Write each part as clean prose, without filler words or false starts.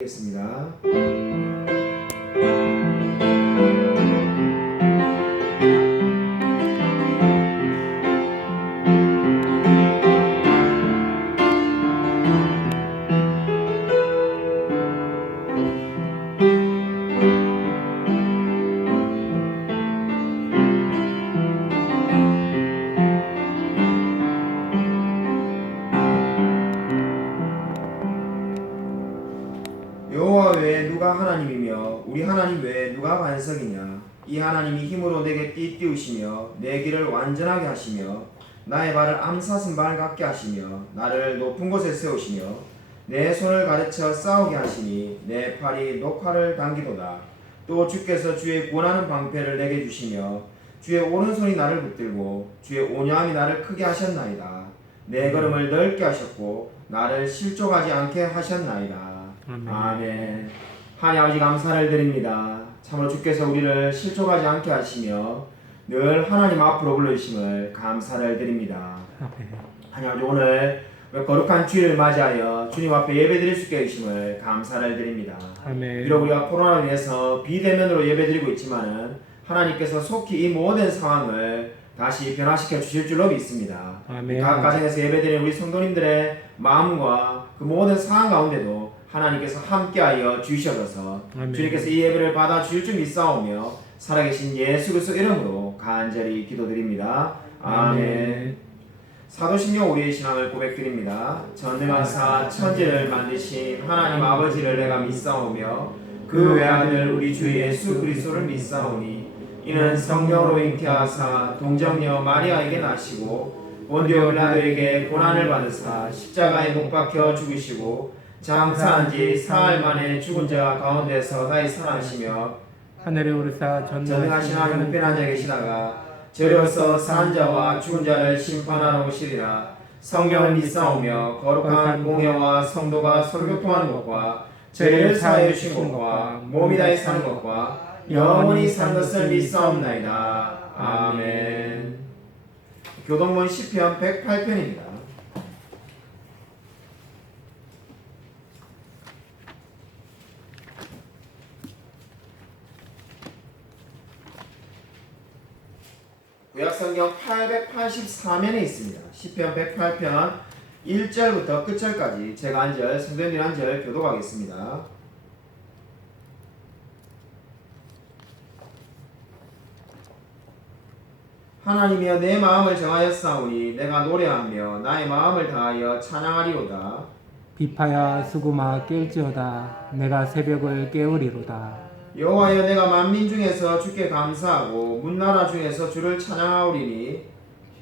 겠습니다. 여호와 외에 누가 하나님이며 우리 하나님 외에 누가 반석이냐. 이 하나님이 힘으로 내게 띠띠우시며 내 길을 완전하게 하시며 나의 발을 암사슴 발 같게 하시며 나를 높은 곳에 세우시며 내 손을 가르쳐 싸우게 하시니 내 팔이 녹화를 당기도다. 또 주께서 주의 구원하는 방패를 내게 주시며 주의 오른손이 나를 붙들고 주의 온유함이 나를 크게 하셨나이다. 내 걸음을 넓게 하셨고 나를 실족하지 않게 하셨나이다. 아멘. 하나님 아버지 감사를 드립니다. 참으로 주께서 우리를 실족하지 않게 하시며 늘 하나님 앞으로 불러주심을 감사를 드립니다. 하나님 아버지 오늘 거룩한 주일을 맞이하여 주님 앞에 예배드릴 수 있게 해주심을 감사를 드립니다. 아멘. 비록 우리가 코로나로 인해서 비대면으로 예배드리고 있지만은 하나님께서 속히 이 모든 상황을 다시 변화시켜 주실 줄로 믿습니다. 아멘. 각 가정에서 예배드리는 우리 성도님들의 마음과 그 모든 상황 가운데도 하나님께서 함께하여 주셔서 주님께서 이 예배를 받아 주실 줄 믿사오며 살아계신 예수 그리스도 이름으로 간절히 기도드립니다. 아멘. 사도신경 우리의 신앙을 고백드립니다. 전능하사 천지를 만드신 하나님 아버지를 내가 믿사오며 그 외아들 우리 주 예수 그리스도를 믿사오니 이는 성령으로 잉태하사 동정녀 마리아에게 나시고 본디오 빌라도에게 고난을 받으사 십자가에 못 박혀 죽으시고 장사한 지 사흘 만에 죽은 자 가운데서 다시 살아나시며 하늘에 오르사 전능하신 하나님 우편한 자에 계시다가 저리로서 산 자와 죽은 자를 심판하러 오시리라. 성령을 믿사오며 거룩한 공회와 성도가 서로 교통하는 것과 죄를 사하여 주신 것과 몸이 다해 사는 것과 영원히 사는 것을 믿사옵나이다. 아멘. 교동문 시편 108편입니다. 구약성경 884면에 있습니다. 시편 108편 1절부터 끝절까지 제가 한 절, 성도님들 한 절 교독하겠습니다. 하나님이여 내 마음을 정하였사오니 내가 노래하며 나의 마음을 다하여 찬양하리로다. 비파야 수구마 깰지어다. 내가 새벽을 깨우리로다. 여호와여 내가 만민 중에서 주께 감사하고 문나라 중에서 주를 찬양하오리니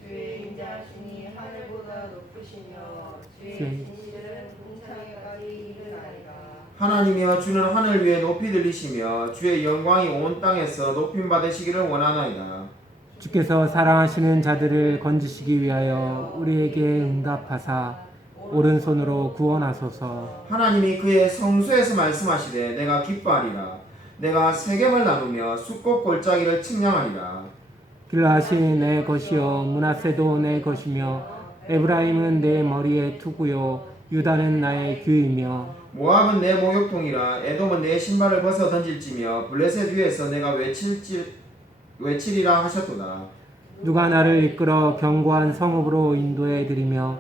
주의 인자하시니 하늘보다 높으시며 주의 진실은 궁창에까지 이르나이다. 하나님이여 주는 하늘 위에 높이 들리시며 주의 영광이 온 땅에서 높임 받으시기를 원하나이다. 주께서 사랑하시는 자들을 건지시기 위하여 우리에게 응답하사 오른손으로 구원하소서. 하나님이 그의 성소에서 말씀하시되 내가 기뻐하리라. 내가 세겜을 나누며 숫꽃 골짜기를 측량하리라. 길라앗이 내 것이요 므낫세도 내 것이며 에브라임은 내 머리의 투구요 유다는 나의 규이며 모압은 내 목욕통이라. 에돔은 내 신발을 벗어 던질지며 블레셋 위에서 내가 외치리라 하셨도다. 누가 나를 이끌어 견고한 성읍으로 인도해 드리며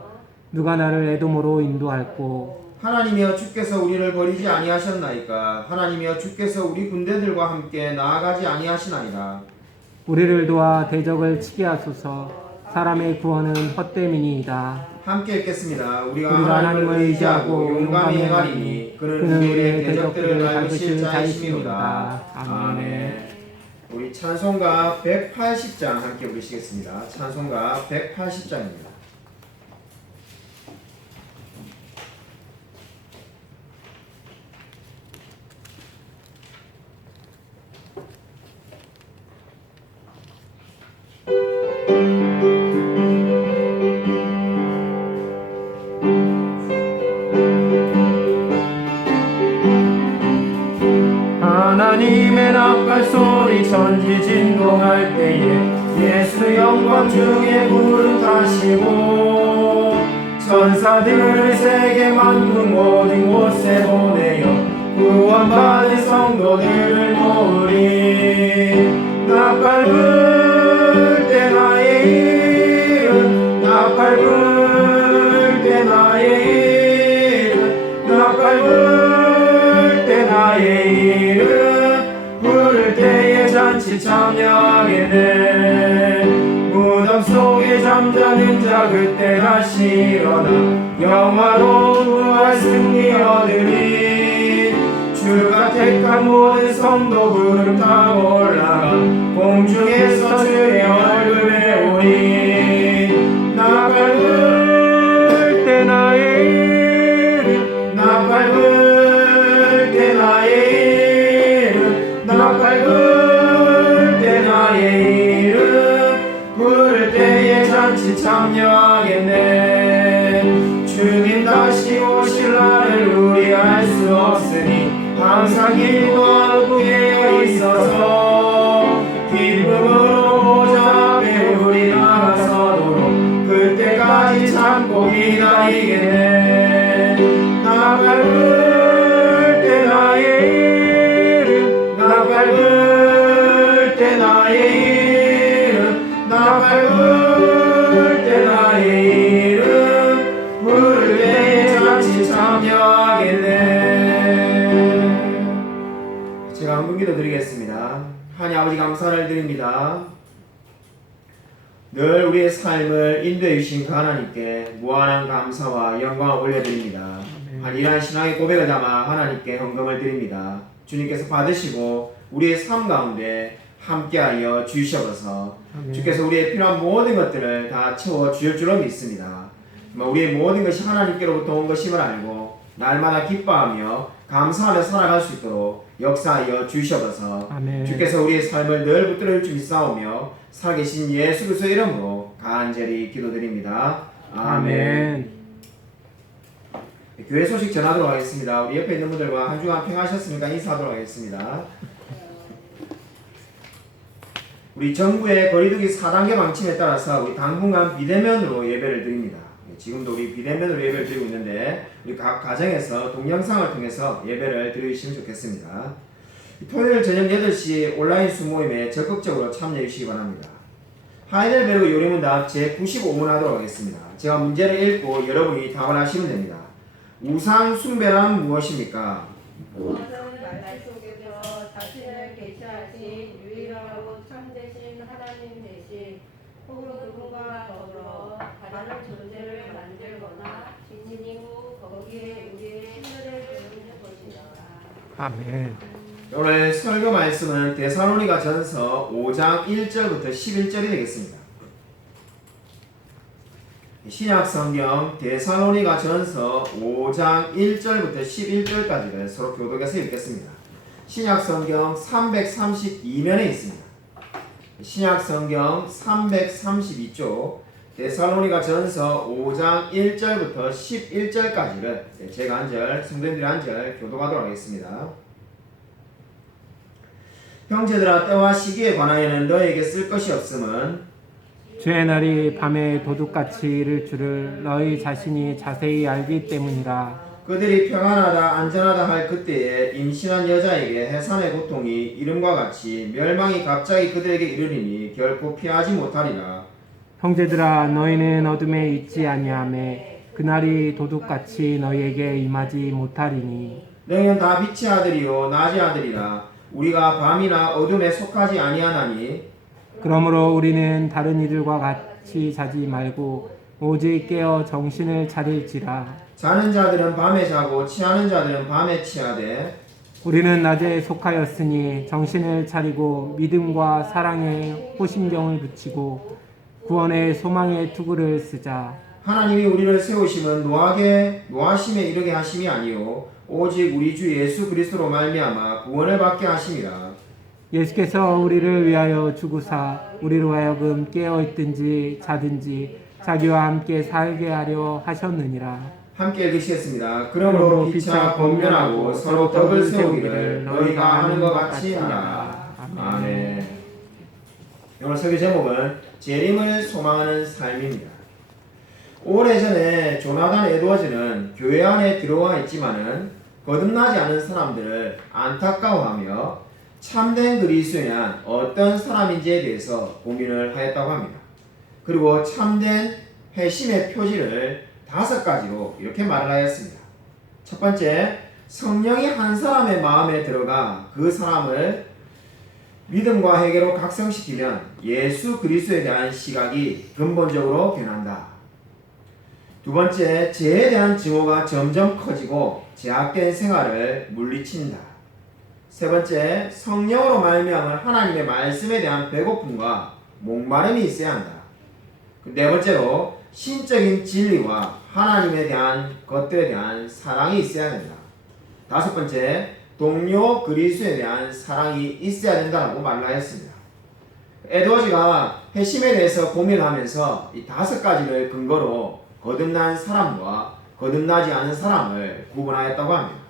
누가 나를 에돔으로 인도할꼬. 하나님이여 주께서 우리를 버리지 아니하셨나이까. 하나님이여 주께서 우리 군대들과 함께 나아가지 아니하시나이다. 우리를 도와 대적을 치게 하소서. 사람의 구원은 헛됨이니이다. 함께 읽겠습니다. 우리가 우리가 하나님을 의지하고 용감히 행하리니 그는 우리의 대적들을 밟으실 자이시니로다. 아멘. 우리 찬송가 180장 함께 부르시겠습니다. 찬송가 180장입니다. 하나님의 낯갈 소리 천지 진동할 때에 예수 영광 중에 구름 타시고 천사들을 세계 만국 모든 곳에 보내어 구원받은 성도들을 모으리. 나팔 불 때 나의 이름 나팔 불 때 나의 이름 나팔 불 때 나의 이름 부를 때에 잔치 참여하게 돼. 무덤 속에 잠자는 자 그때 다시 일어나 영화로운 부활 승리 얻으리. 주가 택한 모든 성도 구름 타고 올라가 공중에서 주의 얼굴 배우리. 나팔 불 때 나의 이름 나팔 불 때 나의 이름 나팔 불 때 나의 이름 부를 때에 잔치 참여하겠네. 주님 다시 오실 날을 우리 알 수 없으니 항상 기도하고 깨어 있어서 기쁨으로 보좌 앞에 우리 나가서도록 그때까지 참고 기다리겠네. 나팔 불 때 나의 이름 나팔 불 때 나의 이름 나팔 불 때 나의 이름 부를 때에 잔치 참여하겠네. 제가 한분기도 드리겠습니다. 하나님 아버지 감사를 드립니다. 늘 우리의 삶을 인도해 주신 그 하나님께 무한한 감사와 영광을 올려드립니다. 이러한 신앙의 고백을 담아 하나님께 헌금을 드립니다. 주님께서 받으시고 우리의 삶 가운데 함께하여 주시옵소서. 주께서 우리의 필요한 모든 것들을 다 채워 주실 줄로 믿습니다. 우리의 모든 것이 하나님께로부터 온 것임을 알고 날마다 기뻐하며 감사하며 살아갈 수 있도록 역사하여 주시옵소서. 주께서 우리의 삶을 늘 붙들어 줄 줄 믿사오며 살아계신 예수 그리스도의 이름으로 간절히 기도드립니다. 아멘. 교회 소식 전하도록 하겠습니다. 우리 옆에 있는 분들과 한 주간 평하셨으니까 인사하도록 하겠습니다. 우리 정부의 거리두기 4단계 방침에 따라서 우리 당분간 비대면으로 예배를 드립니다. 지금도 우리 비대면으로 예배를 드리고 있는데 우리 각 가정에서 동영상을 통해서 예배를 드리시면 좋겠습니다. 토요일 저녁 8시 온라인 수모임에 적극적으로 참여해 주시기 바랍니다. 하이델베르그 요리문답 제95문 하도록 하겠습니다. 제가 문제를 읽고 여러분이 답을 하시면 됩니다. 우상 숭배란 무엇입니까? 그것은 말씀 속에서 자신을 계시하신 유일하고 참되신 하나님 대신 혹은 그분과 더불어 다른 존재를 만들거나 지니고 거기에 우리의 힘을 두는 것이다. 아멘. 오늘 설교 말씀은 데살로니가 전서 5장 1절부터 11절이 되겠습니다. 신약 성경 데살로니가 전서 5장 1절부터 11절까지를 서로 교독해서 읽겠습니다. 신약 성경 332면에 있습니다. 신약 성경 332쪽 데살로니가 전서 5장 1절부터 11절까지를 제가 한 절, 성도님들이 한 절 교독하도록 하겠습니다. 형제들아 때와 시기에 관하여는 너에게 쓸 것이 없음은 주의 날이 밤에 도둑같이 이를 줄을 너희 자신이 자세히 알기 때문이라. 그들이 평안하다 안전하다 할 그때에 임신한 여자에게 해산의 고통이 이름과 같이 멸망이 갑자기 그들에게 이르리니 결코 피하지 못하리라. 형제들아 너희는 어둠에 있지 아니하며 그날이 도둑같이 너희에게 임하지 못하리니. 너희는 다 빛의 아들이요 낮의 아들이라. 우리가 밤이나 어둠에 속하지 아니하나니 그러므로 우리는 다른 이들과 같이 자지 말고 오직 깨어 정신을 차릴지라. 자는 자들은 밤에 자고 취하는 자들은 밤에 취하되 우리는 낮에 속하였으니 정신을 차리고 믿음과 사랑에 호심경을 붙이고 구원의 소망의 투구를 쓰자. 하나님이 우리를 세우심은 노하심에 이르게 하심이 아니요 오직 우리 주 예수 그리스도로 말미암아 구원을 받게 하심이라. 예수께서 우리를 위하여 죽으사 우리로 하여금 깨어 있든지 자든지 자기와 함께 살게 하려 하셨느니라. 함께 읽으시겠습니다. 그러므로 피차 권면하고 서로 덕을 세우기를 너희가 하는 것 같이 하라. 아멘. 오늘 설교 제목은 재림을 소망하는 삶입니다. 오래전에 조나단 에드워즈는 교회 안에 들어와 있지만은 거듭나지 않은 사람들을 안타까워하며 참된 그리스도인은 어떤 사람인지에 대해서 고민을 하였다고 합니다. 그리고 참된 회심의 표지를 5가지로 이렇게 말을 하였습니다. 첫 번째, 성령이 한 사람의 마음에 들어가 그 사람을 믿음과 회개로 각성시키면 예수 그리스도에 대한 시각이 근본적으로 변한다. 두 번째, 죄에 대한 증오가 점점 커지고 제약된 생활을 물리친다. 세 번째, 성령으로 말미암은 하나님의 말씀에 대한 배고픔과 목마름이 있어야 한다. 네 번째로, 신적인 진리와 하나님에 대한 것들에 대한 사랑이 있어야 된다. 다섯 번째, 동료 그리스도에 대한 사랑이 있어야 된다고 말을 하였습니다. 에드워즈가 회심에 대해서 고민하면서 이 5가지를 근거로 거듭난 사람과 거듭나지 않은 사람을 구분하였다고 합니다.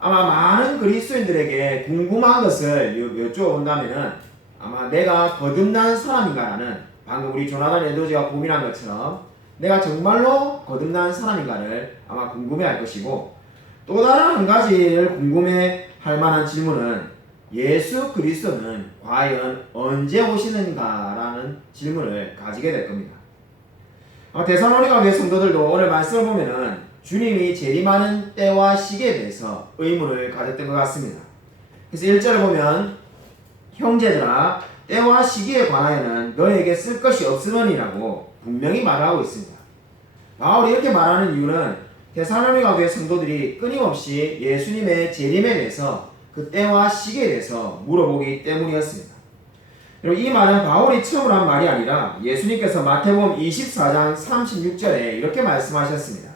아마 많은 그리스도인들에게 궁금한 것을 여쭤본다면 아마 내가 거듭난 사람인가라는, 방금 우리 조나단 에드워즈가 고민한 것처럼 내가 정말로 거듭난 사람인가를 아마 궁금해할 것이고, 또 다른 한 가지를 궁금해할 만한 질문은 예수 그리스도는 과연 언제 오시는가라는 질문을 가지게 될 겁니다. 데살로니가 교회 성도들도 오늘 말씀을 보면은 주님이 재림하는 때와 시기에 대해서 의문을 가졌던 것 같습니다. 그래서 1절을 보면 형제들아 때와 시기에 관하여는 너에게 쓸 것이 없으머니라고 분명히 말하고 있습니다. 바울이 이렇게 말하는 이유는 데살로니가 교회 성도들이 끊임없이 예수님의 재림에 대해서 그 때와 시기에 대해서 물어보기 때문이었습니다. 그리고 이 말은 바울이 처음으로 한 말이 아니라 예수님께서 마태복음 24장 36절에 이렇게 말씀하셨습니다.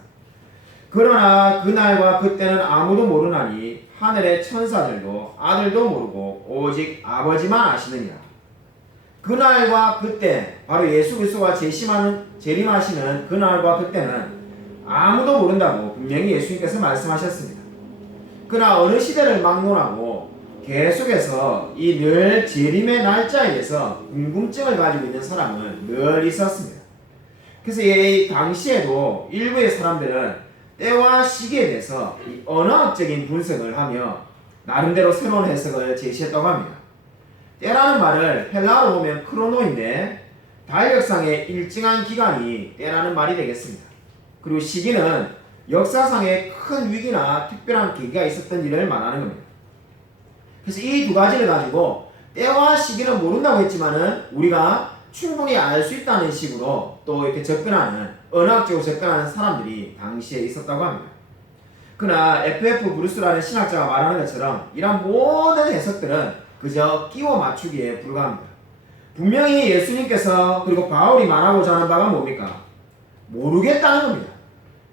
그러나 그날과 그때는 아무도 모르나니 하늘의 천사들도 아들도 모르고 오직 아버지만 아시느니라. 그날과 그때, 바로 예수 그리스도가 재림하시는 그날과 그때는 아무도 모른다고 분명히 예수님께서 말씀하셨습니다. 그러나 어느 시대를 막론하고 계속해서 이 늘 재림의 날짜에 대해서 궁금증을 가지고 있는 사람은 늘 있었습니다. 그래서 이 당시에도 일부의 사람들은 때와 시기에 대해서 이 언어학적인 분석을 하며 나름대로 새로운 해석을 제시했다고 합니다. 때라는 말을 헬라어로 보면 크로노인데 달력상의 일정한 기간이 때라는 말이 되겠습니다. 그리고 시기는 역사상의 큰 위기나 특별한 계기가 있었던 일을 말하는 겁니다. 그래서 이 2가지를 가지고 때와 시기는 모른다고 했지만은 우리가 충분히 알 수 있다는 식으로 또 이렇게 접근하는, 언어학적으로 접근하는 사람들이 당시에 있었다고 합니다. 그러나 F.F. 브루스라는 신학자가 말하는 것처럼 이런 모든 해석들은 그저 끼워 맞추기에 불과합니다. 분명히 예수님께서 그리고 바울이 말하고자 하는 바가 뭡니까? 모르겠다는 겁니다.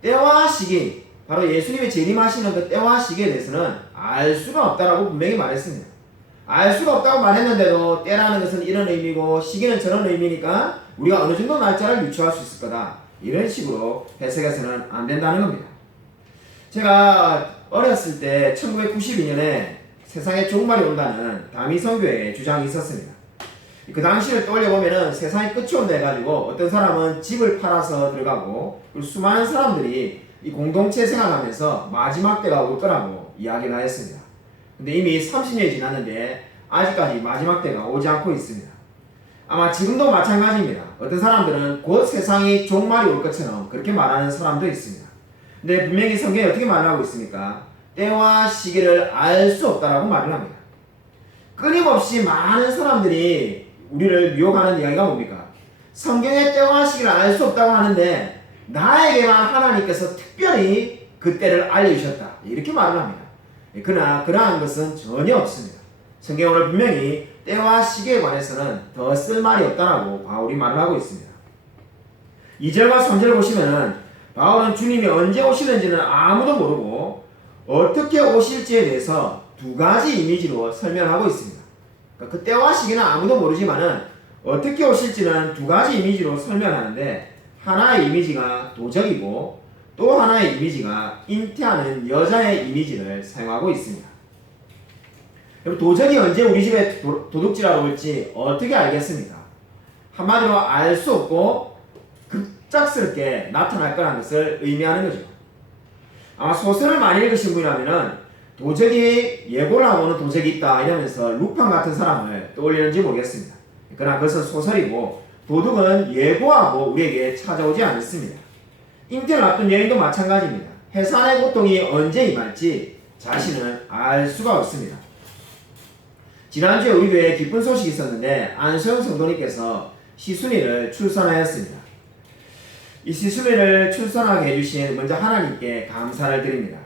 때와 시기, 바로 예수님이 재림하시는 그 때와 시기에 대해서는 알 수가 없다라고 분명히 말했습니다. 알 수가 없다고 말했는데도 때라는 것은 이런 의미고 시기는 저런 의미니까 우리가 어느 정도 날짜를 유추할 수 있을 거다, 이런 식으로 해석해서는 안 된다는 겁니다. 제가 어렸을 때 1992년에 세상에 종말이 온다는 다미선교회의 주장이 있었습니다. 그 당시를 떠올려보면은 세상에 끝이 온다 해가지고 어떤 사람은 집을 팔아서 들어가고, 그리고 수많은 사람들이 이 공동체 생활하면서 마지막 때가 올 거라고 이야기를 하였습니다. 근데 이미 30년이 지났는데 아직까지 마지막 때가 오지 않고 있습니다. 아마 지금도 마찬가지입니다. 어떤 사람들은 곧 세상이 종말이 올 것처럼 그렇게 말하는 사람도 있습니다. 근데 분명히 성경이 어떻게 말하고 있습니까? 때와 시기를 알 수 없다라고 말을 합니다. 끊임없이 많은 사람들이 우리를 미혹하는 이야기가 뭡니까? 성경의 때와 시기를 알 수 없다고 하는데 나에게만 하나님께서 특별히 그 때를 알려주셨다, 이렇게 말을 합니다. 그러나 그러한 것은 전혀 없습니다. 성경은 분명히 때와 시기에 관해서는 더 쓸 말이 없다라고 바울이 말을 하고 있습니다. 2절과 3절을 보시면은 바울은 주님이 언제 오시는지는 아무도 모르고 어떻게 오실지에 대해서 2가지 이미지로 설명하고 있습니다. 그러니까 그 때와 시기는 아무도 모르지만은 어떻게 오실지는 2가지 이미지로 설명하는데, 하나의 이미지가 도적이고 또 하나의 이미지가 잉태하는 여자의 이미지를 사용하고 있습니다. 도적이 언제 우리 집에 도둑질하러 올지 어떻게 알겠습니까? 한마디로 알 수 없고 급작스럽게 나타날 거라는 것을 의미하는 거죠. 아마 소설을 많이 읽으신 분이라면은 도적이 예고를 하고는 도적이 있다 이러면서 루팡 같은 사람을 떠올리는지 모르겠습니다. 그러나 그것은 소설이고 도둑은 예고하고 우리에게 찾아오지 않습니다. 잉태를 앞둔 여인도 마찬가지입니다. 해산의 고통이 언제 임할지 자신은 알 수가 없습니다. 지난주에 우리 교회에 기쁜 소식이 있었는데 안소영 성도님께서 시순이를 출산하였습니다. 이 시순이를 출산하게 해주신 먼저 하나님께 감사를 드립니다.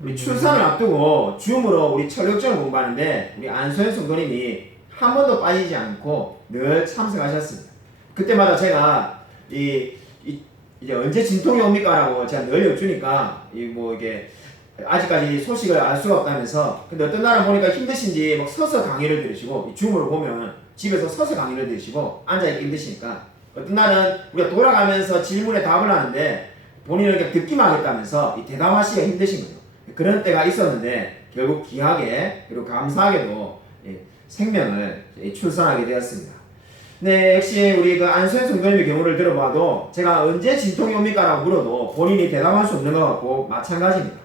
우리 출산을 앞두고 줌으로 우리 철력전을 공부하는데 우리 안소영 성도님이 한 번도 빠지지 않고 늘 참석하셨습니다. 그때마다 제가 이제 언제 진통이 옵니까라고 제가 늘 여쭈니까 이게 아직까지 소식을 알 수가 없다면서 근데 어떤 날은 보니까 힘드신지 막 서서 강의를 들으시고 줌으로 보면 집에서 서서 강의를 들으시고 앉아있기 힘드시니까 어떤 날은 우리가 돌아가면서 질문에 답을 하는데 본인은 그냥 듣기만 하겠다면서 대답하시기가 힘드신 거예요. 그런 때가 있었는데 결국 귀하게 그리고 감사하게도 생명을 출산하게 되었습니다. 네, 역시 우리 그 안소영 성도님의 경우를 들어봐도 제가 언제 진통이 옵니까? 라고 물어도 본인이 대답할 수 없는 것 같고 마찬가지입니다.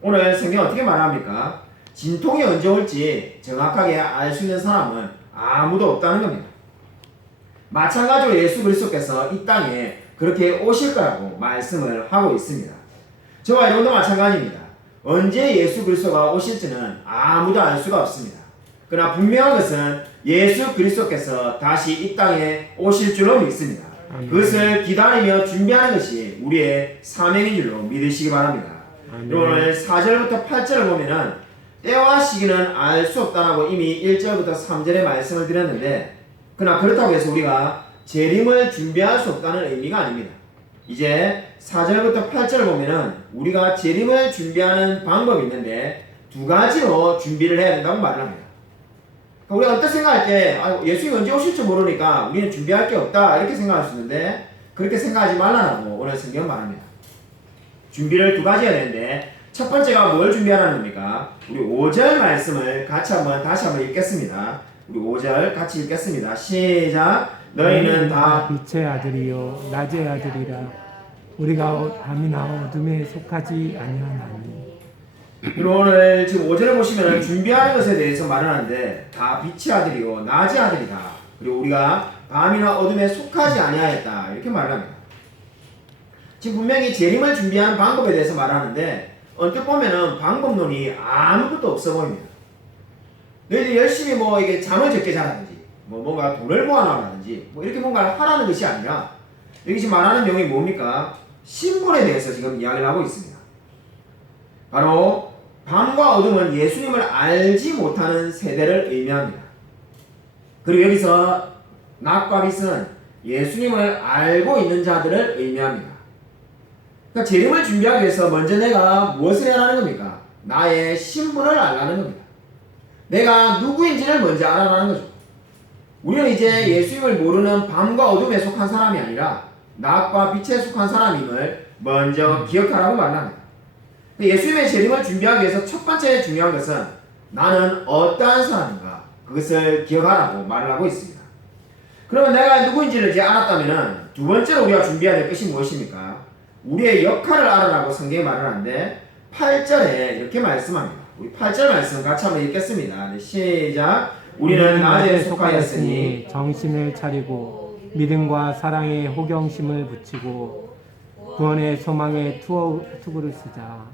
오늘 성경 어떻게 말합니까? 진통이 언제 올지 정확하게 알 수 있는 사람은 아무도 없다는 겁니다. 마찬가지로 예수 그리스도께서 이 땅에 그렇게 오실 거라고 말씀을 하고 있습니다. 저와 여러분도 마찬가지입니다. 언제 예수 그리스도가 오실지는 아무도 알 수가 없습니다. 그러나 분명한 것은 예수 그리스도께서 다시 이 땅에 오실 줄로 믿습니다. 그것을 기다리며 준비하는 것이 우리의 사명인 줄로 믿으시기 바랍니다. 오늘 4절부터 8절을 보면은 때와 시기는 알 수 없다라고 이미 1절부터 3절의 말씀을 드렸는데 그러나 그렇다고 해서 우리가 재림을 준비할 수 없다는 의미가 아닙니다. 이제 4절부터 8절을 보면은 우리가 재림을 준비하는 방법이 있는데 두 가지로 준비를 해야 된다고 말을 합니다. 우리가 어떻게 생각할 때 예수님이 언제 오실지 모르니까 우리는 준비할 게 없다 이렇게 생각할 수 있는데 그렇게 생각하지 말라고 오늘 성경 말합니다. 준비를 두 가지 해야 되는데 첫 번째가 뭘 준비하라는 겁니까? 우리 5절 말씀을 같이 다시 한번 읽겠습니다. 우리 5절 같이 읽겠습니다. 시작. 너희는 다 빛의 아들이요 낮의 아들이라 우리가 밤이나 어둠에 속하지 아니하나니. 그리고 오늘 지금 5절을 보시면 준비하는 것에 대해서 말을 하는데 다 빛의 아들이요 낮의 아들이다. 그리고 우리가 밤이나 어둠에 속하지 아니하였다 이렇게 말을 합니다. 지금 분명히 재림을 준비하는 방법에 대해서 말하는데 언뜻 보면은 방법론이 아무것도 없어 보입니다. 너희들이 열심히 이게 잠을 적게 자라든지 뭔가 돈을 모아놔라든지 이렇게 뭔가 하라는 것이 아니라 여기 지금 말하는 내용이 뭡니까? 신분에 대해서 지금 이야기를 하고 있습니다. 바로 밤과 어둠은 예수님을 알지 못하는 세대를 의미합니다. 그리고 여기서 낮과 빛은 예수님을 알고 있는 자들을 의미합니다. 그러니까 재림을 준비하기 위해서 먼저 내가 무엇을 해야 하는 겁니까? 나의 신분을 알라는 겁니다. 내가 누구인지를 먼저 알아라는 거죠. 우리는 이제 예수님을 모르는 밤과 어둠에 속한 사람이 아니라 낮과 빛에 속한 사람임을 먼저 기억하라고 말합니다. 예수님의 재림을 준비하기 위해서 첫 번째 중요한 것은 나는 어떠한 사람인가 그것을 기억하라고 말을 하고 있습니다. 그러면 내가 누구인지를 이제 알았다면 두 번째로 우리가 준비해야 될 것이 무엇입니까? 우리의 역할을 알아라고 성경이 말을 하는데 8절에 이렇게 말씀합니다. 우리 8절 말씀 같이 한번 읽겠습니다. 네, 시작. 우리는 낮에 속하였으니 정신을 차리고 믿음과 사랑의 호경심을 붙이고 구원의 소망의 투구를 쓰자.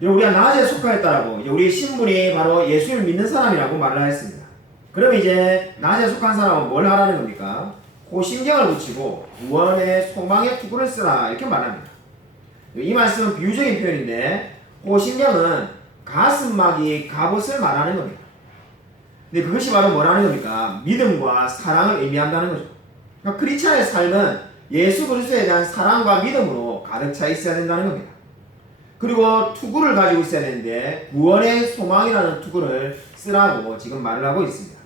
우리가 낮에 속하였다라고 우리의 신분이 바로 예수님을 믿는 사람이라고 말을 하였습니다. 그럼 이제 낮에 속한 사람은 뭘 하라는 겁니까? 호심경을 붙이고 구원의 소망의 투구를 쓰라 이렇게 말합니다. 이 말씀은 비유적인 표현인데 호심경은 가슴막이 갑옷을 말하는 겁니다. 근데 그것이 바로 뭐라는 겁니까? 믿음과 사랑을 의미한다는 거죠. 그러니까 크리스찬의 삶은 예수 그리스도에 대한 사랑과 믿음으로 가득 차 있어야 된다는 겁니다. 그리고 투구를 가지고 있어야 되는데 구원의 소망이라는 투구를 쓰라고 지금 말을 하고 있습니다.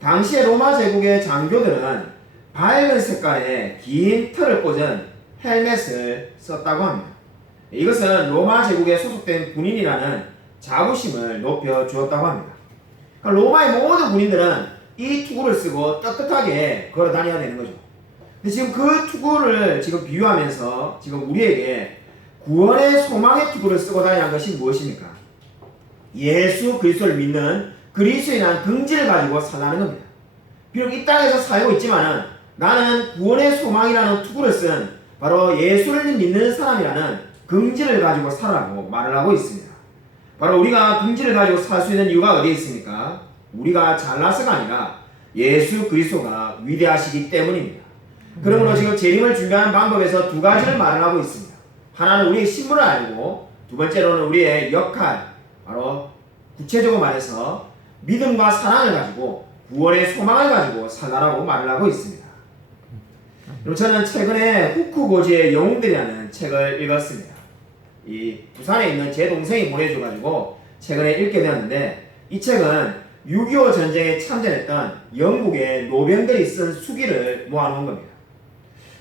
당시의 로마 제국의 장교들은 밝은 색깔의 긴 털을 꽂은 헬멧을 썼다고 합니다. 이것은 로마 제국에 소속된 군인이라는 자부심을 높여 주었다고 합니다. 그러니까 로마의 모든 군인들은 이 투구를 쓰고 떳떳하게 걸어 다녀야 되는 거죠. 근데 지금 그 투구를 지금 비유하면서 지금 우리에게 구원의 소망의 투구를 쓰고 다니는 것이 무엇입니까? 예수 그리스도를 믿는 그리스도인한 긍지를 가지고 살라는 겁니다. 비록 이 땅에서 살고 있지만은 나는 구원의 소망이라는 투구를 쓴 바로 예수를 믿는 사람이라는 긍지를 가지고 살라고 말을 하고 있습니다. 바로 우리가 긍지를 가지고 살 수 있는 이유가 어디에 있습니까? 우리가 잘나서가 아니라 예수 그리스도가 위대하시기 때문입니다. 그러므로 지금 재림을 준비하는 방법에서 두 가지를 말을 하고 있습니다. 하나는 우리의 신분을 알고 두 번째로는 우리의 역할, 바로 구체적으로 말해서 믿음과 사랑을 가지고 구원의 소망을 가지고 살라라고 말을 하고 있습니다. 그리고 저는 최근에 후쿠고지의 영웅들이라는 책을 읽었습니다. 이 부산에 있는 제 동생이 보내줘가지고 최근에 읽게 되었는데, 이 책은 6.25 전쟁에 참전했던 영국의 노병들이 쓴 수기를 모아놓은 겁니다.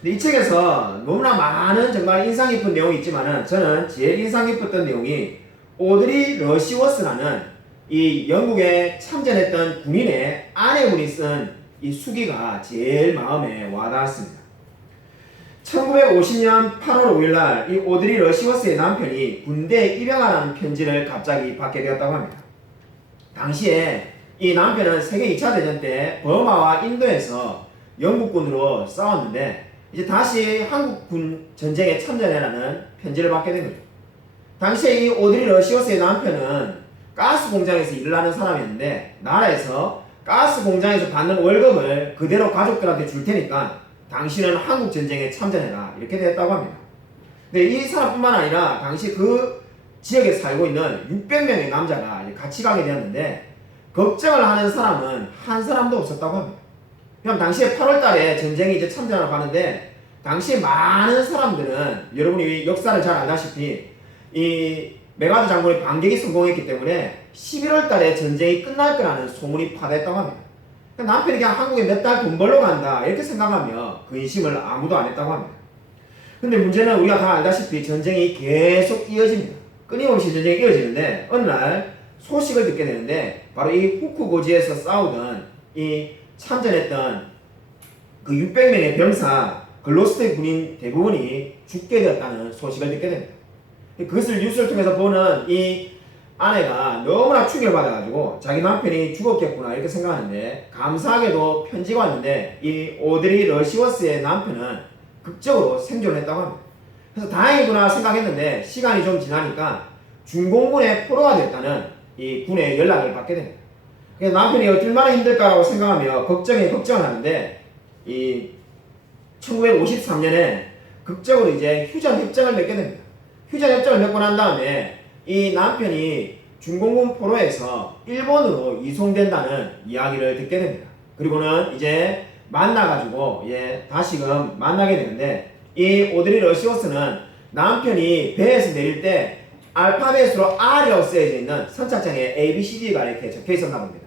근데 이 책에서 너무나 많은 정말 인상 깊은 내용이 있지만은 저는 제일 인상 깊었던 내용이 오드리 러시워스라는 이 영국에 참전했던 군인의 아내분이 쓴 이 수기가 제일 마음에 와닿았습니다. 1950년 8월 5일날 이 오드리 러시워스의 남편이 군대에 입영하라는 편지를 갑자기 받게 되었다고 합니다. 당시에 이 남편은 세계 2차 대전 때 버마와 인도에서 영국군으로 싸웠는데 이제 다시 한국군 전쟁에 참전해라는 편지를 받게 된 거죠. 당시에 이 오드리 러시워스의 남편은 가스 공장에서 일을 하는 사람이었는데, 나라에서 가스 공장에서 받는 월급을 그대로 가족들한테 줄 테니까 당신은 한국 전쟁에 참전해라, 이렇게 되었다고 합니다. 근데 이 사람뿐만 아니라 당시 그 지역에 살고 있는 600명의 남자가 같이 가게 되었는데, 걱정을 하는 사람은 한 사람도 없었다고 합니다. 그럼 당시에 8월 달에 전쟁이 이제 참전하러 가는데, 당시에 많은 사람들은 여러분이 역사를 잘 알다시피 이 메가드 장군의 반격이 성공했기 때문에 11월 달에 전쟁이 끝날 거라는 소문이 파다했다고 합니다. 남편이 그냥 한국에 몇 달 돈 벌러 간다 이렇게 생각하며 근심을 아무도 안 했다고 합니다. 근데 문제는 우리가 다 알다시피 전쟁이 계속 이어집니다. 끊임없이 전쟁이 이어지는데 어느 날 소식을 듣게 되는데, 바로 이 후쿠고지에서 싸우던 이 참전했던 그 600명의 병사 글로스터 군인 대부분이 죽게 되었다는 소식을 듣게 됩니다. 그것을 뉴스를 통해서 보는 이 아내가 너무나 충격받아가지고 자기 남편이 죽었겠구나 이렇게 생각하는데, 감사하게도 편지가 왔는데 이 오드리 러시워스의 남편은 극적으로 생존했다고 합니다. 그래서 다행이구나 생각했는데 시간이 좀 지나니까 중공군의 포로가 됐다는 이 군의 연락을 받게 됩니다. 그래서 남편이 얼마나 힘들까라고 생각하며 걱정을 하는데, 이 1953년에 극적으로 이제 휴전 협정을 맺게 됩니다. 휴전 협정을 맺고 난 다음에 이 남편이 중공군 포로에서 일본으로 이송된다는 이야기를 듣게 됩니다. 그리고는 이제 만나가지고 다시금 만나게 되는데, 이 오드리 러시워스는 남편이 배에서 내릴 때 알파벳으로 R이라고 쓰여져 있는 선착장에 ABCD가 이렇게 적혀 있었나 봅니다.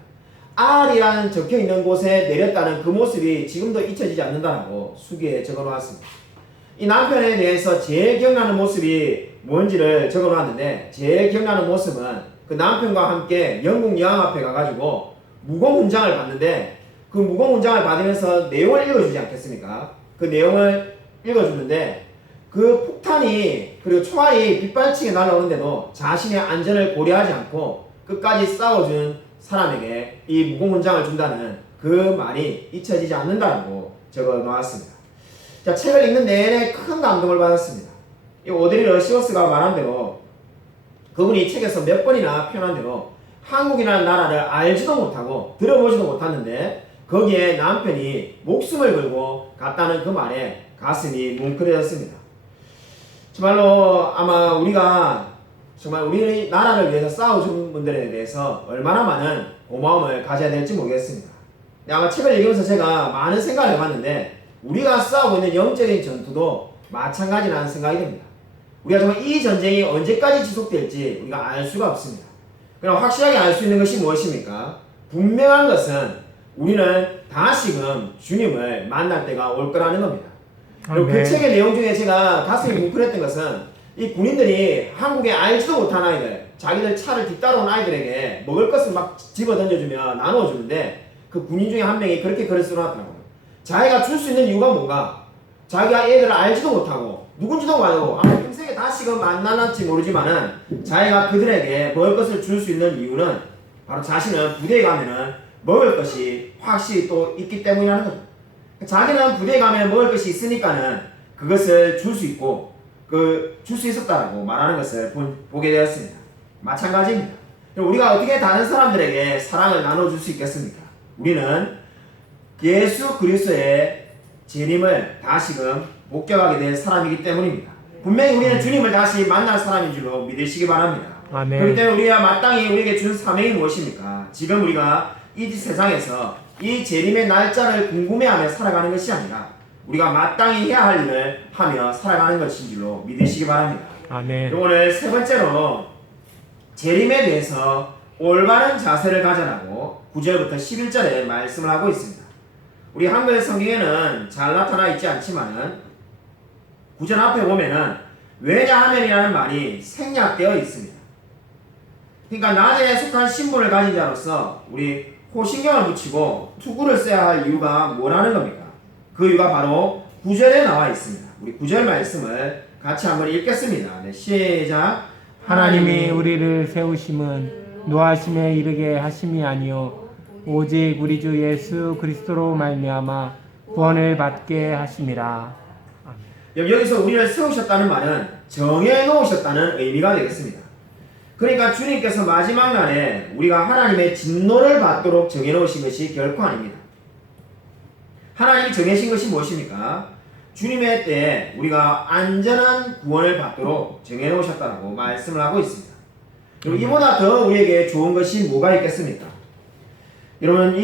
R이라는 적혀 있는 곳에 내렸다는 그 모습이 지금도 잊혀지지 않는다고 수기에 적어 놓았습니다. 이 남편에 대해서 제일 기억나는 모습이 뭔지를 적어 놓았는데, 제일 기억나는 모습은 그 남편과 함께 영국 여왕 앞에 가가지고 무공훈장을 받는데, 그 무공훈장을 받으면서 내용을 읽어주지 않겠습니까? 그 내용을 읽어주는데, 그 폭탄이 그리고 총알이 빗발치게 날아오는데도 자신의 안전을 고려하지 않고 끝까지 싸워준 사람에게 이 무공훈장을 준다는 그 말이 잊혀지지 않는다고 적어 놓았습니다. 자, 책을 읽는 내내 큰 감동을 받았습니다. 이 오드리 러시워스가 말한 대로, 그분이 책에서 몇 번이나 표현한 대로 한국이라는 나라를 알지도 못하고 들어보지도 못했는데 거기에 남편이 목숨을 걸고 갔다는 그 말에 가슴이 뭉클해졌습니다. 정말로 아마 우리가 정말 우리 나라를 위해서 싸워준 분들에 대해서 얼마나 많은 고마움을 가져야 될지 모르겠습니다. 아마 책을 읽으면서 제가 많은 생각을 해봤는데, 우리가 싸우고 있는 영적인 전투도 마찬가지라는 생각이 듭니다. 우리가 정말 이 전쟁이 언제까지 지속될지 우리가 알 수가 없습니다. 그럼 확실하게 알 수 있는 것이 무엇입니까? 분명한 것은 우리는 다시금 주님을 만날 때가 올 거라는 겁니다. 그리고 그 책의 내용 중에 제가 가슴이 뭉클했던 것은 이 군인들이 한국에 알지도 못한 아이들, 자기들 차를 뒤따라온 아이들에게 먹을 것을 막 집어 던져주며 나눠주는데, 그 군인 중에 한 명이 그렇게 글을 써놨더라고요. 자기가 줄 수 있는 이유가 뭔가? 자기가 애들을 알지도 못하고 누군지도 모르고 아마 평생에 다시금 만날지 모르지만은 자기가 그들에게 먹을 것을 줄 수 있는 이유는 바로 자신은 부대에 가면은 먹을 것이 확실히 또 있기 때문이라는 거죠. 자기는 부대에 가면 먹을 것이 있으니까는 그것을 줄 수 있고 줄 수 있었다라고 말하는 것을 보게 되었습니다. 마찬가지입니다. 우리가 어떻게 다른 사람들에게 사랑을 나눠줄 수 있겠습니까? 우리는 예수 그리스도의 재림을 다시금 목격하게 될 사람이기 때문입니다. 분명히 우리는 주님을 다시 만날 사람인 줄로 믿으시기 바랍니다. 아멘. 그렇기 때문에 우리가 마땅히 우리에게 준 사명이 무엇입니까? 지금 우리가 이 세상에서 이 재림의 날짜를 궁금해하며 살아가는 것이 아니라 우리가 마땅히 해야 할 일을 하며 살아가는 것인 줄로 믿으시기 바랍니다. 아멘. 오늘 세 번째로 재림에 대해서 올바른 자세를 가져라고 9절부터 11절에 말씀을 하고 있습니다. 우리 한글 성경에는 잘 나타나 있지 않지만은 9절 앞에 보면은 왜냐하면이라는 말이 생략되어 있습니다. 그러니까 낮에 속한 신분을 가진 자로서 우리 호신경을 붙이고 투구를 써야 할 이유가 뭐라는 겁니까? 그 이유가 바로 9절에 나와 있습니다. 우리 9절 말씀을 같이 한번 읽겠습니다. 네, 시작. 하나님이 우리를 세우심은 노하심에 이르게 하심이 아니요 오직 우리 주 예수 그리스도로 말미암아 구원을 받게 하심이라. 여기서 우리를 세우셨다는 말은 정해 놓으셨다는 의미가 되겠습니다. 그러니까 주님께서 마지막 날에 우리가 하나님의 진노를 받도록 정해 놓으신 것이 결코 아닙니다. 하나님이 정해신 것이 무엇입니까? 주님의 때에 우리가 안전한 구원을 받도록 정해 놓으셨다고 말씀을 하고 있습니다. 그리고 이보다 더 우리에게 좋은 것이 뭐가 있겠습니까? 여러분,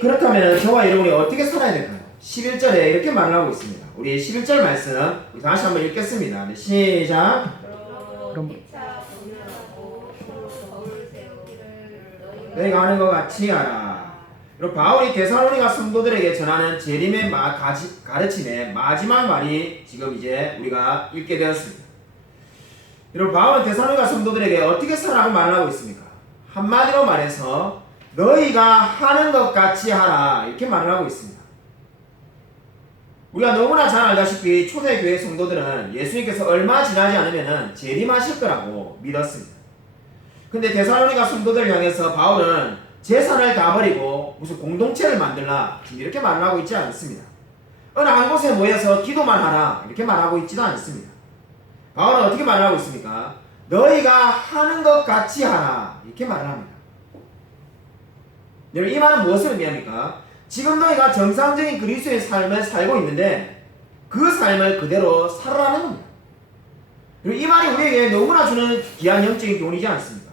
그렇다면 저와 여러분이 어떻게 살아야 될까요? 11절에 이렇게 말을 하고 있습니다. 우리 11절 말씀 다시 한번 읽겠습니다. 네, 시작. 그럼 너희가 하는 것 같이 하라. 그리고 바울이 데살로니가 성도들에게 전하는 재림의 가르침의 마지막 말이 지금 이제 우리가 읽게 되었습니다. 여러분, 바울은 데살로니가 성도들에게 어떻게 살아라고 말을 하고 있습니까? 한마디로 말해서 너희가 하는 것 같이 하라 이렇게 말을 하고 있습니다. 우리가 너무나 잘 알다시피 초대교회 성도들은 예수님께서 얼마 지나지 않으면 재림하실 거라고 믿었습니다. 근데 데살로니가 성도들을 향해서 바울은 재산을 다 버리고 무슨 공동체를 만들라 이렇게 말을 하고 있지 않습니다. 어느 한 곳에 모여서 기도만 하라 이렇게 말하고 있지도 않습니다. 바울은 어떻게 말을 하고 있습니까? 너희가 하는 것 같이 하라 이렇게 말을 합니다. 여러분, 이 말은 무엇을 의미합니까? 지금 너희가 정상적인 그리스도의 삶을 살고 있는데 그 삶을 그대로 살아라는 겁니다. 그리고 이 말이 우리에게 너무나 주는 귀한 영적인 교훈이지 않습니까?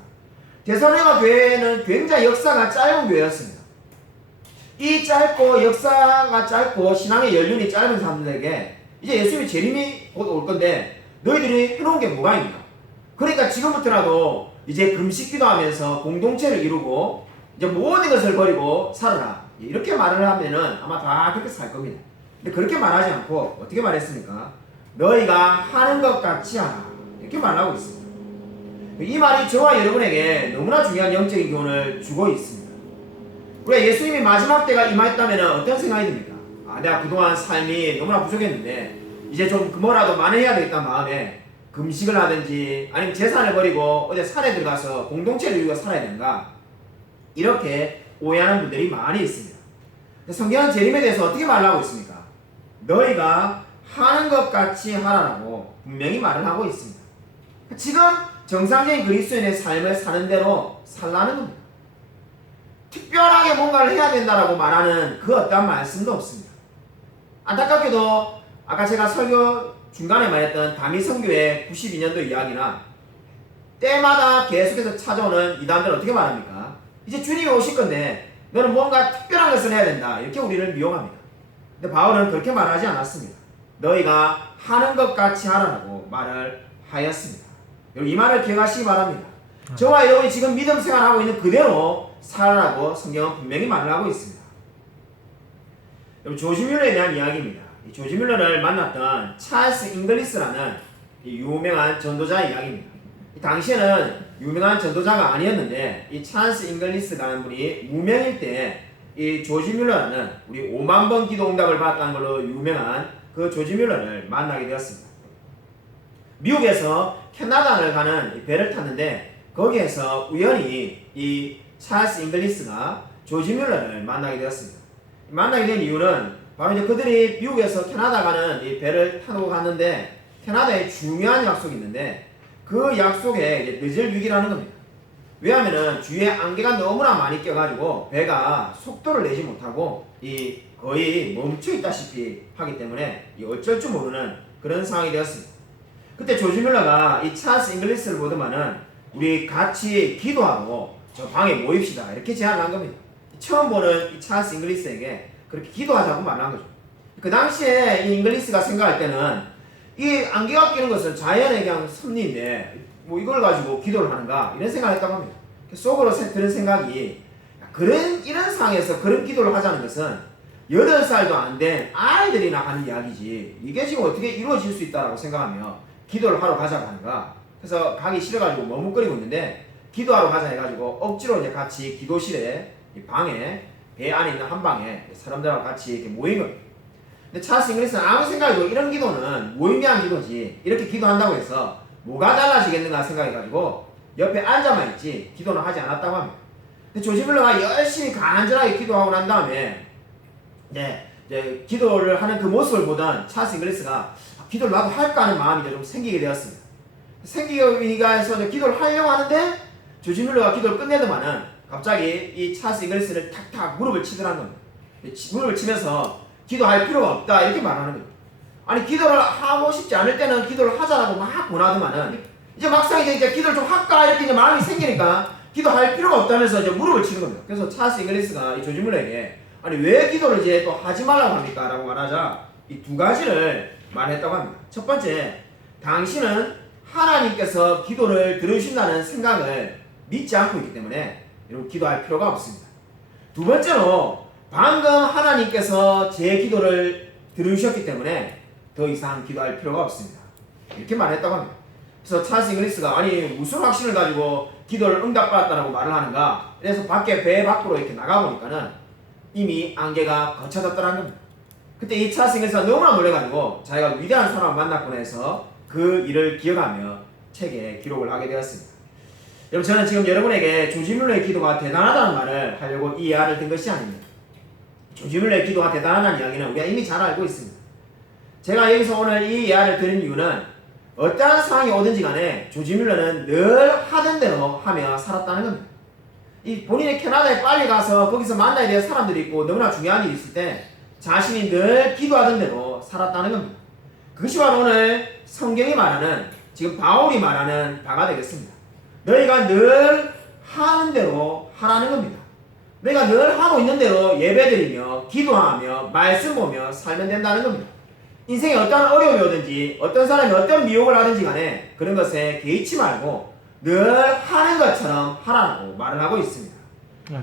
데살로니가 교회는 굉장히 역사가 짧은 교회였습니다. 이 짧고 역사가 짧고 신앙의 연륜이 짧은 사람들에게 이제 예수님의 재림이 곧 올 건데 너희들이 해놓은 게 뭐가 있나? 그러니까 지금부터라도 이제 금식 기도하면서 공동체를 이루고 이제 모든 것을 버리고 살아라 이렇게 말을 하면은 아마 다 그렇게 살 겁니다. 근데 그렇게 말하지 않고 어떻게 말했습니까? 너희가 하는 것 같이 하라 이렇게 말하고 있습니다. 이 말이 저와 여러분에게 너무나 중요한 영적인 교훈을 주고 있습니다. 우리가 예수님이 마지막 때가 임하였다면 어떤 생각이 듭니까? 내가 그동안 삶이 너무나 부족했는데 이제 좀 뭐라도 만회해야 되겠다는 마음에 금식을 하든지 아니면 재산을 버리고 어디 산에 들어가서 공동체를 이루고 살아야 되는가 이렇게 오해하는 분들이 많이 있습니다. 성경은 재림에 대해서 어떻게 말하고 있습니까? 너희가 하는 것 같이 하라고 분명히 말을 하고 있습니다. 지금 정상적인 그리스도인의 삶을 사는 대로 살라는 겁니다. 특별하게 뭔가를 해야 된다라고 말하는 그 어떠한 말씀도 없습니다. 안타깝게도 아까 제가 설교 중간에 말했던 다미성교의 92년도 이야기나 때마다 계속해서 찾아오는 이단들은 어떻게 말합니까? 이제 주님이 오실 건데 너는 뭔가 특별한 것을 해야 된다 이렇게 우리를 미용합니다. 근데 바울은 그렇게 말하지 않았습니다. 너희가 하는 것 같이 하라고 말을 하였습니다. 이 말을 기억하시기 바랍니다. 저와 여러분이 지금 믿음 생활하고 있는 그대로 살아라고 성경은 분명히 말을 하고 있습니다. 조지 뮬러에 대한 이야기입니다. 이 조지 뮬러를 만났던 찰스 잉글리스라는 유명한 전도자의 이야기입니다. 당시에는 유명한 전도자가 아니었는데 이 찰스 잉글리스라는 분이 무명일 때 이 조지 뮬러라는 우리 5만 번 기도 응답을 받았다는 걸로 유명한 그 그 조지 뮬러를 만나게 되었습니다. 미국에서 캐나다를 가는 이 배를 탔는데 거기에서 우연히 이 찰스 잉글리스가 조지 뮬러를 만나게 되었습니다. 만나게 된 이유는 바로 이제 그들이 미국에서 캐나다 가는 이 배를 타고 갔는데 캐나다에 중요한 약속이 있는데 그 약속에 이제 늦을 위기라는 겁니다. 왜냐하면은 주위에 안개가 너무나 많이 껴가지고 배가 속도를 내지 못하고 이 거의 멈춰 있다시피 하기 때문에 이 어쩔 줄 모르는 그런 상황이 되었습니다. 그때 조지 뮬러가 이 찰스 잉글리스를 보더만은 우리 같이 기도하고 저 방에 모입시다 이렇게 제안을 한 겁니다. 처음 보는 이 찰스 잉글리스에게 그렇게 기도하자고 말한 거죠. 그 당시에 이 잉글리스가 생각할 때는 이 안개가 끼는 것은 자연의 그냥 섭리인데 뭐 이걸 가지고 기도를 하는가 이런 생각을 했다고 합니다. 속으로 드는 생각이 이런 상황에서 그런 기도를 하자는 것은 8살도 안 된 아이들이나 하는 이야기지 이게 지금 어떻게 이루어질 수 있다라고 생각하며 기도를 하러 가자고 하는가. 그래서 가기 싫어가지고 머뭇거리고 있는데 기도하러 가자 해가지고 억지로 이제 같이 기도실에 이 방에 배 안에 있는 한 방에 사람들하고 같이 이렇게 모인 겁니다. 근데 찰스 잉글리스는 아무 생각이고 이런 기도는 무의미한 기도지 이렇게 기도한다고 해서 뭐가 달라지겠는가 생각해가지고 옆에 앉아만 있지 기도는 하지 않았다고 합니다. 근데 조지 뮬러가 열심히 간절하게 기도하고 난 다음에 이제 기도를 하는 그 모습을 보던 찰스 잉글리스가 기도를 나도 할까 하는 마음이 이제 좀 생기게 되었습니다. 생기기가 해서 이제 기도를 하려고 하는데 조지 뮬러가 기도를 끝내더만은 갑자기 이 찰스 잉글리스를 탁탁 무릎을 치더라는 겁니다. 무릎을 치면서 기도할 필요가 없다 이렇게 말하는 거예요. 아니 기도를 하고 싶지 않을 때는 기도를 하자라고 막 권하더만은 이제 막상 이제 기도를 좀 할까 이렇게 이제 마음이 생기니까 기도할 필요가 없다면서 이제 무릎을 치는 겁니다. 그래서 찰스 잉글리스가 이 조지 뮬러에게 아니 왜 기도를 이제 또 하지 말라고 합니까? 라고 말하자 이 두 가지를 말했다고 합니다. 첫 번째, 당신은 하나님께서 기도를 들으신다는 생각을 믿지 않고 있기 때문에 여러분 기도할 필요가 없습니다. 두 번째로 방금 하나님께서 제 기도를 들으셨기 때문에 더 이상 기도할 필요가 없습니다. 이렇게 말했다고 합니다. 그래서 찰스 잉글리스가 아니 무슨 확신을 가지고 기도를 응답받았다고 말을 하는가. 그래서 밖에 배 밖으로 이렇게 나가보니까는 이미 안개가 거쳐졌다는 겁니다. 그때 이 찰스 잉글리스가 너무나 놀래가지고 자기가 위대한 사람을 만났구나 해서 그 일을 기억하며 책에 기록을 하게 되었습니다. 여러분 저는 지금 여러분에게 조지 뮬러의 기도가 대단하다는 말을 하려고 이 예화를 든 것이 아닙니다. 조지 뮬러의 기도가 대단하다는 이야기는 우리가 이미 잘 알고 있습니다. 제가 여기서 오늘 이 예화를 드린 이유는 어떠한 상황이 오든지 간에 조지 뮬러는 늘 하던 대로 하며 살았다는 겁니다. 이 본인이 캐나다에 빨리 가서 거기서 만나야 될 사람들이 있고 너무나 중요한 일이 있을 때 자신이 늘 기도하던 대로 살았다는 겁니다. 그것이 바로 오늘 성경이 말하는 지금 바울이 말하는 바가 되겠습니다. 너희가 늘 하는 대로 하라는 겁니다. 너희가 늘 하고 있는 대로 예배드리며 기도하며 말씀 보며 살면 된다는 겁니다. 인생에 어떤 어려움이 오든지 어떤 사람이 어떤 미혹을 하든지 간에 그런 것에 개의치 말고 늘 하는 것처럼 하라고 말을 하고 있습니다.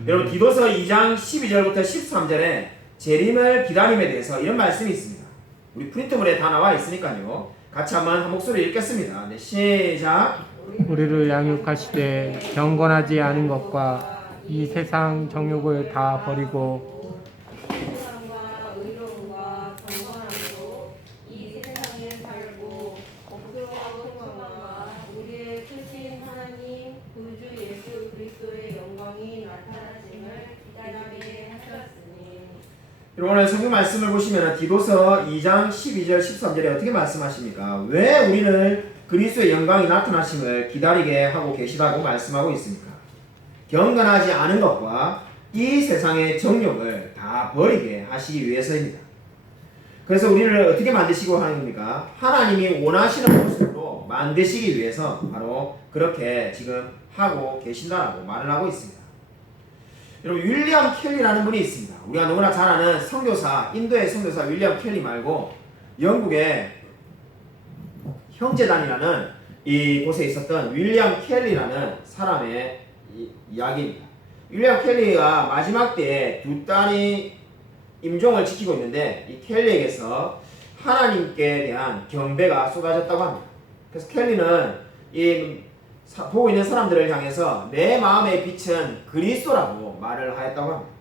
여러분 디도서 2장 12절부터 13절에 재림을 기다림에 대해서 이런 말씀이 있습니다. 우리 프린트물에 다 나와 있으니까요. 같이 한번 한 목소리 읽겠습니다. 네, 시작. 우리를 양육하시되 경건하지 않은 것과 이 세상 정욕을 다 버리고 사랑과 의로움과 정건함으로 이 세상에 살고 복종하고 통함과 우리의 크신 하나님 구주 예수 그리스도의 영광이 나타나심을 기다리게 하셨으니. 오늘 성경 말씀을 보시면 디도서 2장 12절 13절에 어떻게 말씀하십니까? 왜 우리를 그리스도의 영광이 나타나심을 기다리게 하고 계시다고 말씀하고 있습니까? 경건하지 않은 것과 이 세상의 정욕을 다 버리게 하시기 위해서입니다. 그래서 우리를 어떻게 만드시고 하는 겁니까? 하나님이 원하시는 모습으로 만드시기 위해서 바로 그렇게 지금 하고 계신다라고 말을 하고 있습니다. 여러분 윌리엄 켈리라는 분이 있습니다. 우리가 너무나 잘 아는 선교사, 인도의 선교사 윌리엄 켈리 말고 영국의 형제단이라는 이 곳에 있었던 윌리엄 켈리라는 사람의 이야기입니다. 윌리엄 켈리가 마지막 때에 두 딸이 임종을 지키고 있는데 이 켈리에게서 하나님께 대한 경배가 쏟아졌다고 합니다. 그래서 켈리는 이 보고 있는 사람들을 향해서 내 마음의 빛은 그리스도라고 말을 하였다고 합니다.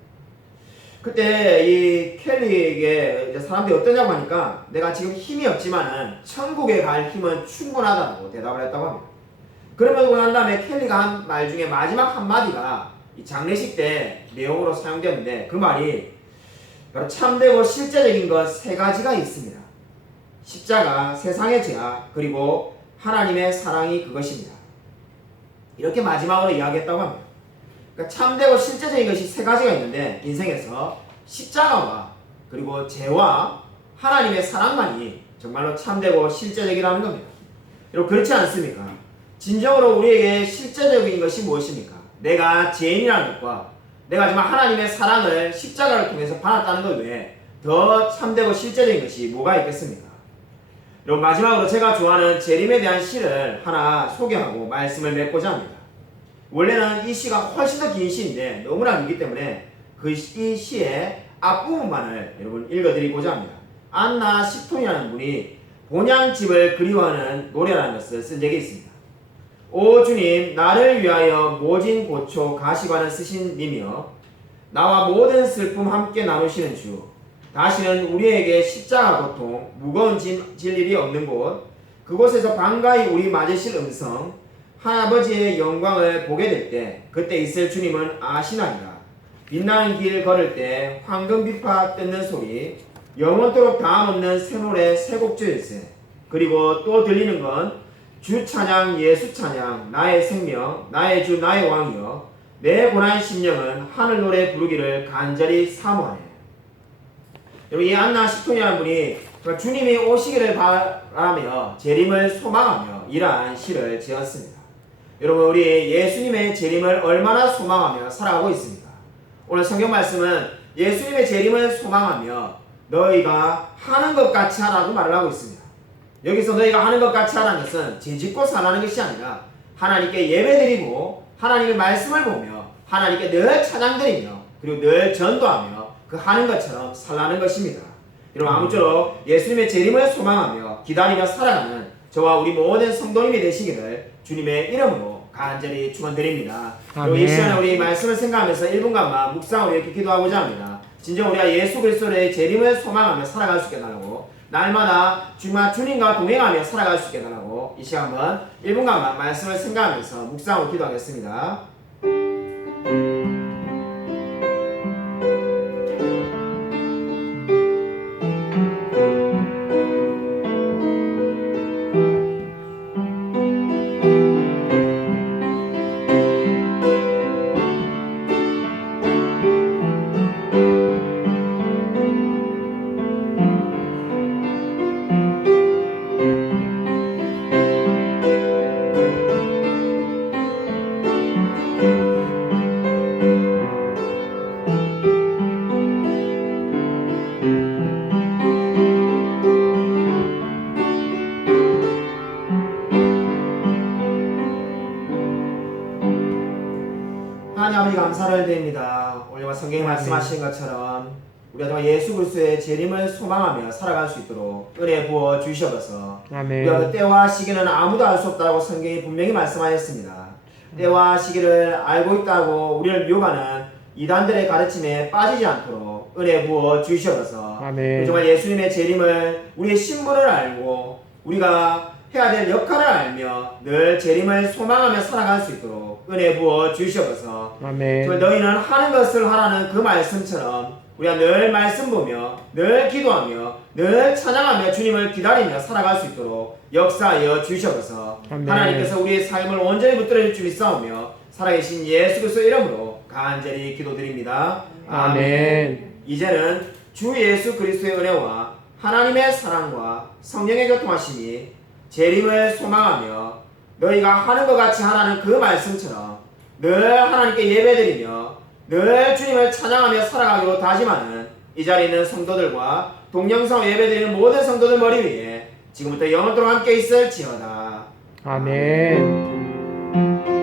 그때 이 켈리에게 이제 사람들이 어떠냐고 하니까 내가 지금 힘이 없지만은 천국에 갈 힘은 충분하다고 대답을 했다고 합니다. 그러고 난 다음에 켈리가 한 말 중에 마지막 한마디가 이 장례식 때 내용으로 사용되었는데 그 말이 바로 참되고 실제적인 것 세 가지가 있습니다. 십자가, 세상의 죄악, 그리고 하나님의 사랑이 그것입니다. 이렇게 마지막으로 이야기했다고 합니다. 그러니까 참되고 실제적인 것이 세 가지가 있는데 인생에서 십자가와 그리고 죄와 하나님의 사랑만이 정말로 참되고 실제적이라는 겁니다. 여러분 그렇지 않습니까? 진정으로 우리에게 실제적인 것이 무엇입니까? 내가 죄인이라는 것과 내가 정말 하나님의 사랑을 십자가를 통해서 받았다는 것 외에 더 참되고 실제적인 것이 뭐가 있겠습니까? 여러분 마지막으로 제가 좋아하는 재림에 대한 시를 하나 소개하고 말씀을 맺고자 합니다. 원래는 이 시가 훨씬 더 긴 시인데 너무나 길기 때문에 이 시의 앞부분만을 여러분 읽어드리고자 합니다. 안나 시톤이라는 분이 본향집을 그리워하는 노래라는 것을 쓴 적이 있습니다. 오 주님 나를 위하여 모진 고초 가시관을 쓰신 님이여 나와 모든 슬픔 함께 나누시는 주 다시는 우리에게 십자가 고통 무거운 짐 질 일이 없는 곳 그곳에서 반가이 우리 맞으실 음성 하나버지의 영광을 보게 될 때 그때 있을 주님은 아시나이다. 빛나는 길 걸을 때 황금비파 뜯는 소리 영원토록 다함없는 새 노래 새 곡조일세. 그리고 또 들리는 건 주 찬양 예수 찬양 나의 생명 나의 주 나의 왕이여 내 고난 심령은 하늘 노래 부르기를 간절히 사모하네. 여러분 이 안나 시톤이라는 분이 주님이 오시기를 바라며 재림을 소망하며 이러한 시를 지었습니다. 여러분 우리 예수님의 재림을 얼마나 소망하며 살아가고 있습니까? 오늘 성경 말씀은 예수님의 재림을 소망하며 너희가 하는 것 같이 하라고 말을 하고 있습니다. 여기서 너희가 하는 것 같이 하라는 것은 죄짓고 살라는 것이 아니라 하나님께 예배드리고 하나님의 말씀을 보며 하나님께 늘 찬양드리며 그리고 늘 전도하며 그 하는 것처럼 살라는 것입니다. 여러분 아무쪼록 예수님의 재림을 소망하며 기다리며 살아가는 저와 우리 모든 성도님이 되시기를 주님의 이름으로 간절히 축원드립니다. 그리고 이 시간에 우리 말씀을 생각하면서 1분간만 묵상으로 이렇게 기도하고자 합니다. 진정 우리가 예수 그리스도의 재림을 소망하며 살아갈 수 있게 달라고 날마다 정말 주님과 동행하며 살아갈 수 있게 달라고 이 시간 한번 1분간만 말씀을 생각하면서 묵상으로 기도하겠습니다. 하나님 아버지 감사를 드립니다. 오늘 성경에 말씀하신 것처럼 우리가 정말 예수 그리스도의 재림을 소망하며 살아갈 수 있도록 은혜 부어 주시옵소서. 우리가 그 때와 시기는 아무도 알 수 없다고 성경이 분명히 말씀하였습니다. 때와 시기를 알고 있다고 우리를 미혹하는 이단들의 가르침에 빠지지 않도록 은혜 부어 주시옵소서. 정말 예수님의 재림을 우리의 신분을 알고 우리가 해야 될 역할을 알며 늘 재림을 소망하며 살아갈 수 있도록 은혜 부어 주시옵소서. 정말 너희는 하는 것을 하라는 그 말씀처럼 우리가 늘 말씀 보며 늘 기도하며 늘 찬양하며 주님을 기다리며 살아갈 수 있도록 역사하여 주시옵소서. 하나님께서 우리의 삶을 온전히 붙들어 줄 믿사오며 살아계신 예수 그리스도 이름으로 간절히 기도드립니다. 아멘. 이제는 주 예수 그리스도의 은혜와 하나님의 사랑과 성령의 교통하심이 재림을 소망하며 너희가 하는 것 같이 하라는 그 말씀처럼 늘 하나님께 예배드리며 늘 주님을 찬양하며 살아가기로 다짐하는 이 자리에 있는 성도들과 동영상 예배드리는 모든 성도들 머리 위에 지금부터 영원토록 함께 있을지어다. 아멘.